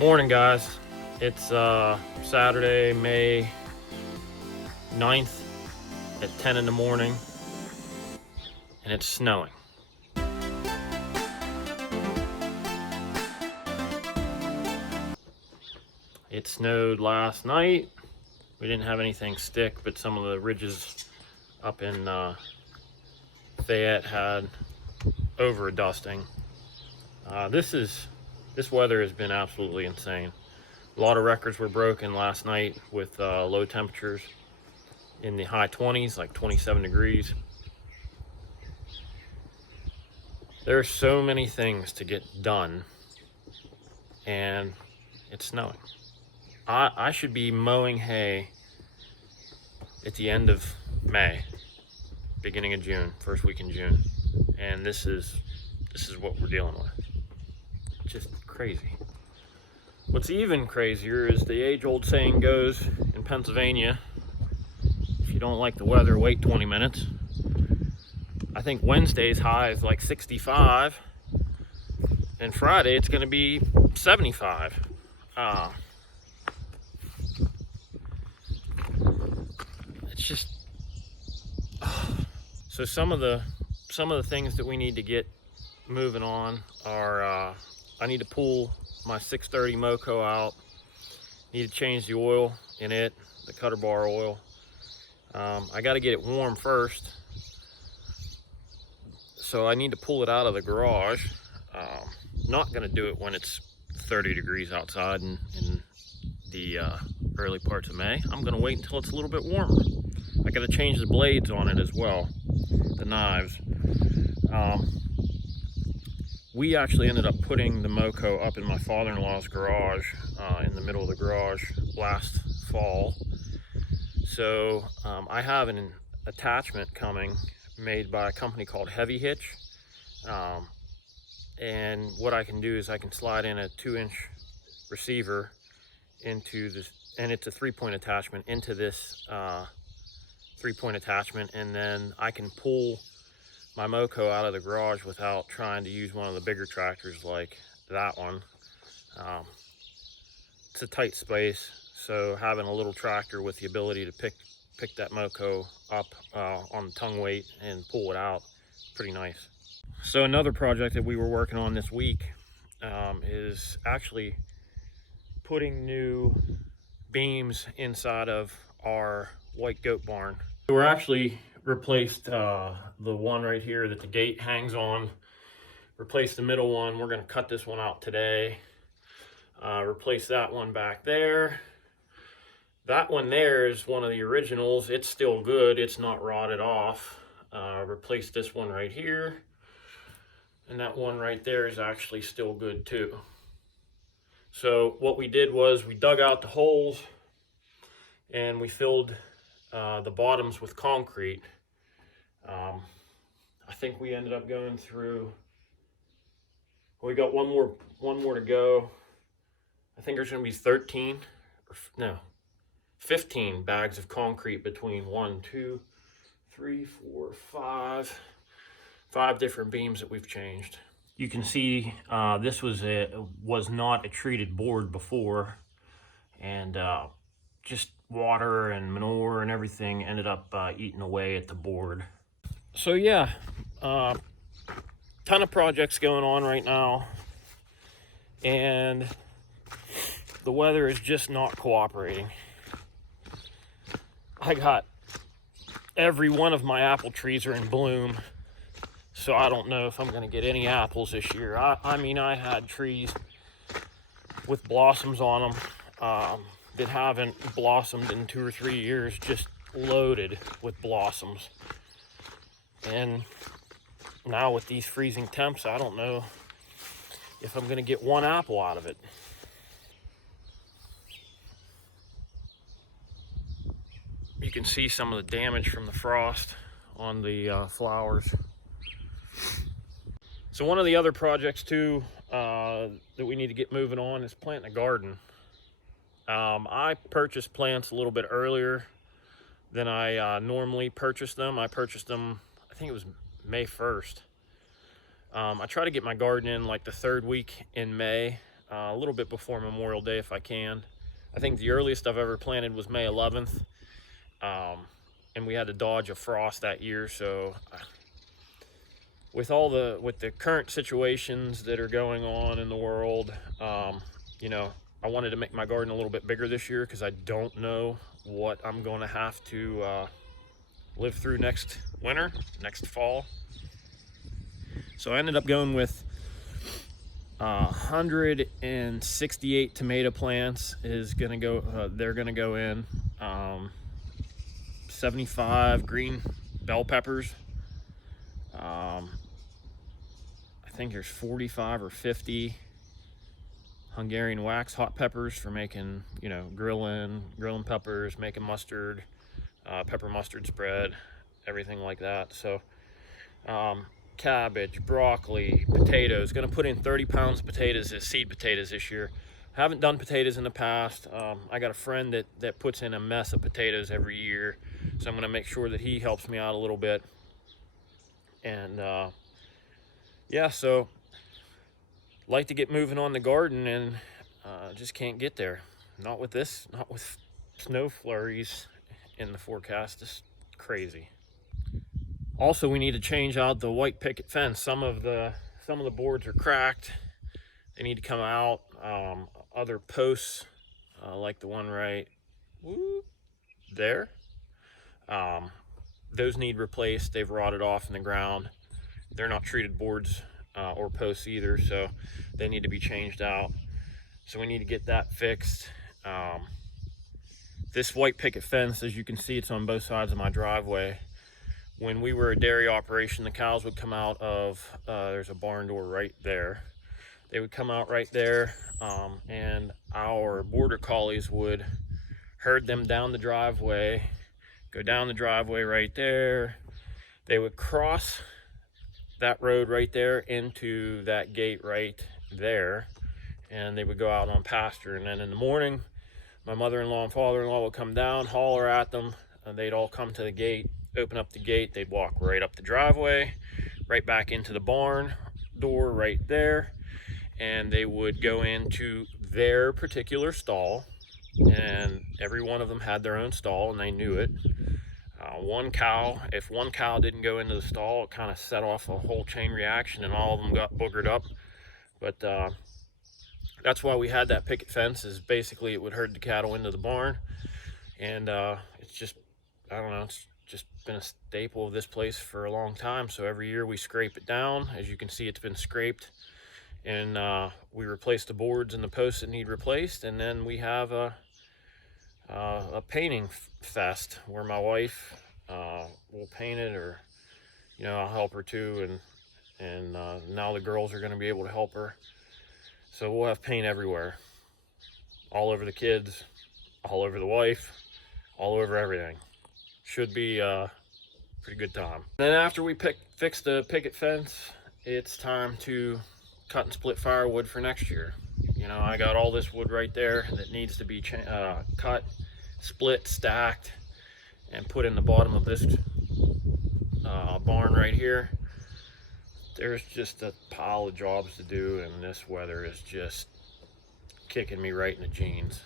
Morning, guys. It's Saturday, May 9th at 10 in the morning, and it's snowing. It snowed last night. We didn't have anything stick, but some of the ridges up in Fayette had over a dusting. This weather has been absolutely insane. A lot of records were broken last night with low temperatures in the high 20s, like 27 degrees. There are so many things to get done, and it's snowing. I should be mowing hay at the end of May, beginning of June, first week in June, and this is what we're dealing with. Just crazy. What's even crazier is the age-old saying goes in Pennsylvania, if you don't like the weather, wait 20 minutes. I think Wednesday's high is like 65, and Friday it's going to be 75. It's just so some of the things that we need to get moving on are I need to pull my 630 Moco out. Need to change the oil in it, the cutter bar oil. I got to get it warm first, so I need to pull it out of the garage. Not going to do it when it's 30 degrees outside in the early parts of May. I'm going to wait until it's a little bit warmer. I got to change the blades on it as well, the knives. We actually ended up putting the Moco up in my father-in-law's garage, in the middle of the garage last fall. So I have an attachment coming made by a company called Heavy Hitch. And what I can do is I can slide in a 2-inch receiver into this, and it's a 3-point attachment into this 3-point attachment, and then I can pull my Moco out of the garage without trying to use one of the bigger tractors like that one. It's a tight space, so having a little tractor with the ability to pick that Moco up on the tongue weight and pull it out, pretty nice. So another project that we were working on this week is actually putting new beams inside of our white goat barn. We're actually replaced the one right here that the gate hangs on, replaced the middle one. We're going to cut this one out today, replace that one back there. That one there is one of the originals. It's still good, it's not rotted off. Replace this one right here, and that one right there is actually still good too. So what we did was we dug out the holes and we filled the bottoms with concrete. I think we ended up going through, we got one more to go. I think there's going to be 15 bags of concrete between 1, 2, 3, 4, 5 different beams that we've changed. You can see this was not a treated board before, and just water and manure and everything ended up eating away at the board. So yeah, ton of projects going on right now, and the weather is just not cooperating. I got every one of my apple trees are in bloom, so I don't know if I'm going to get any apples this year. I mean, I had trees with blossoms on them that haven't blossomed in 2 or 3 years, just loaded with blossoms. And now with these freezing temps, I don't know if I'm going to get one apple out of it. You can see some of the damage from the frost on the flowers. So one of the other projects too that we need to get moving on is planting a garden. I purchased plants a little bit earlier than I normally purchase them. I purchased them, I think it was May 1st. I try to get my garden in like the 3rd week in May. a little bit before Memorial Day if I can. I think the earliest I've ever planted was May 11th, and we had to dodge a frost that year. So with the current situations that are going on in the world, you know, I wanted to make my garden a little bit bigger this year because I don't know what I'm going to have to live through next winter, next fall. So I ended up going with 168 tomato plants is gonna go. They're gonna go in. 75 green bell peppers. I think there's 45 or 50 Hungarian wax hot peppers for making, you know, grilling peppers, making mustard, pepper mustard spread, everything like that. So cabbage, broccoli, potatoes. Gonna put in 30 pounds of potatoes as seed potatoes this year. Haven't done potatoes in the past. I got a friend that puts in a mess of potatoes every year, so I'm gonna make sure that he helps me out a little bit. And yeah, so like to get moving on the garden, and just can't get there. Not with snow flurries in the forecast. It's crazy. Also, we need to change out the white picket fence. Some of the boards are cracked. They need to come out. Other posts, like the one right there, those need replaced. They've rotted off in the ground. They're not treated boards or posts either, so they need to be changed out. So we need to get that fixed. This white picket fence, as you can see, it's on both sides of my driveway. When we were a dairy operation, the cows would come out of, there's a barn door right there. They would come out right there, and our border collies would herd them down the driveway, go down the driveway right there. They would cross that road right there into that gate right there, and they would go out on pasture. And then in the morning, my mother-in-law and father-in-law would come down, holler at them, and they'd all come to the gate, open up the gate. They'd walk right up the driveway, right back into the barn door right there, and they would go into their particular stall. And every one of them had their own stall, and they knew it. If one cow didn't go into the stall, it kind of set off a whole chain reaction, and all of them got boogered up. But that's why we had that picket fence, is basically it would herd the cattle into the barn. And it's just, I don't know, it's just been a staple of this place for a long time. So every year we scrape it down. As you can see, it's been scraped, and we replace the boards and the posts that need replaced. And then we have a painting fest where my wife will paint it, or, you know, I'll help her too. And now the girls are going to be able to help her. So we'll have paint everywhere, all over the kids, all over the wife, all over everything. Should be a pretty good time. Then after we fix the picket fence, it's time to cut and split firewood for next year. You know, I got all this wood right there that needs to be cut, split, stacked, and put in the bottom of this barn right here. There's just a pile of jobs to do, and this weather is just kicking me right in the jeans.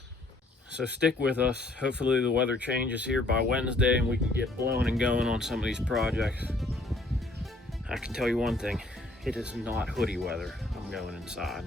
So stick with us. Hopefully the weather changes here by Wednesday and we can get blowing and going on some of these projects. I can tell you one thing, it is not hoodie weather. I'm going inside.